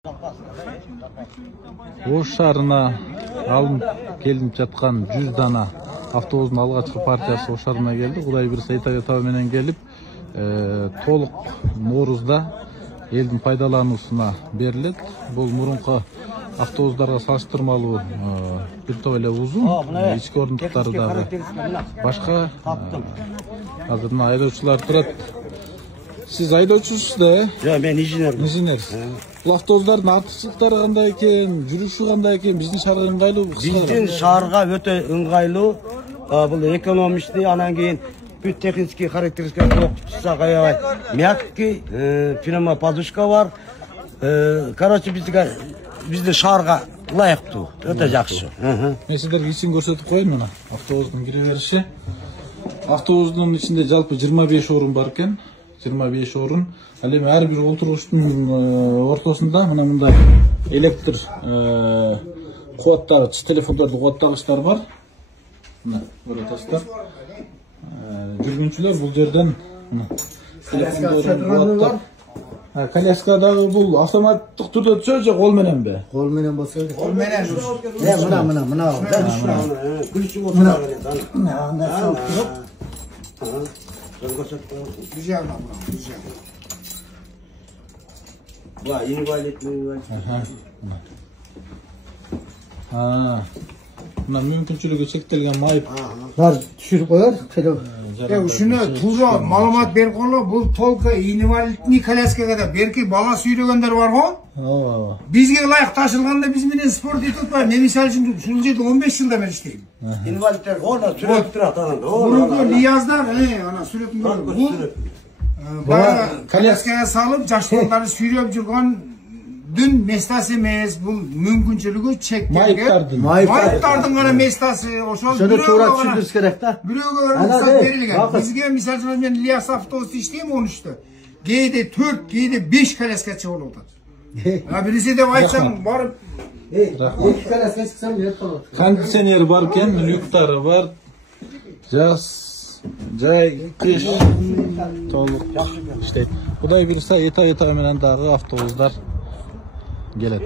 Ош шаарына алынып келип жаткан 100 дана автобустун алгачкы партиясы Ош шаарына келди. Кудай буйруса этап менен келип, толук Ноорузда элдин пайдалануусуна берилет. Бул мурунку автобустарга салыштырмалуу бир топ эле узун, ички ордуктары дагы башка. Азыр мына айдоочулар турат. Сиз айдоочусуз да, Жок, мен инженер. Бул автобустардын артыкчылыктары кандай экен, жүрүшү кандай экен, биздин шаарга ыңгайлуу? Биздин шаарга өтө ыңгайлуу. Бул экономичный, анан кийин бүт технический характеристикалар окутушсак аябай мягкий, пневмоподушка бар. Короче, биздин шаарга ылайыктуу, өтө жакшы. Мен сиздерге ичин көрсөтүп коеюн, мына автобустун кире бериши. Автобустун ичинде жалпы 25 орун бар экен. 25 орун. Ал эми ар бир отургучтун ортосунда мындай электр кубаттагыч, телефондорду кубаттагычтар бар. Мына көрүп атасыздар. Жүргүнчүлөр бул жерден телефондорун кубаттап. Коляска дагы бул автоматтык түрдө өтсө, же кол мененби? Кол менен болсо. Кол менен. Мына. Күлүшүп отурат. Ба, инвалид. Мына мүмкүнчүлүгү чектелген майып Бар түшүрүп коёр. Ушуна туура маалымат берип коелу. Бул толко инвалидный коляскага да берки бала сүйрөгөндөр бар го. Бизге ылайык ташылганда биз менен спорт этип атпайбы. Мен мисалы үчүн ушул жерде 15 жылдан бери иштейм. Инвалидтер ona сүрөтүп турат анан. Мурунку Лияздар, ана сүрөтүн көрдүм. Бул бала коляскага салып, жаш балдарды сүйрөп жүргөн дүн местасы эмес, бул мүмкүнчүлүгү чектелген. Майыптардын гана местасы, ошол туура түшүндүрүш керек да. Бирөөгө рұқсат берилген. Бизге мисалы үчүн мен Ильяс автобуста иштейм 13-тө. Кээде 4, кээде 5 коляскачы болуп атат. Бириси деп айтсам, барып Эки коляска чыксам берип коет. кондиционер бар экен, люктары бар. Жаз, жай, кыш толук иштейт. Кудай буйруса этап менен дагы автобустар келет.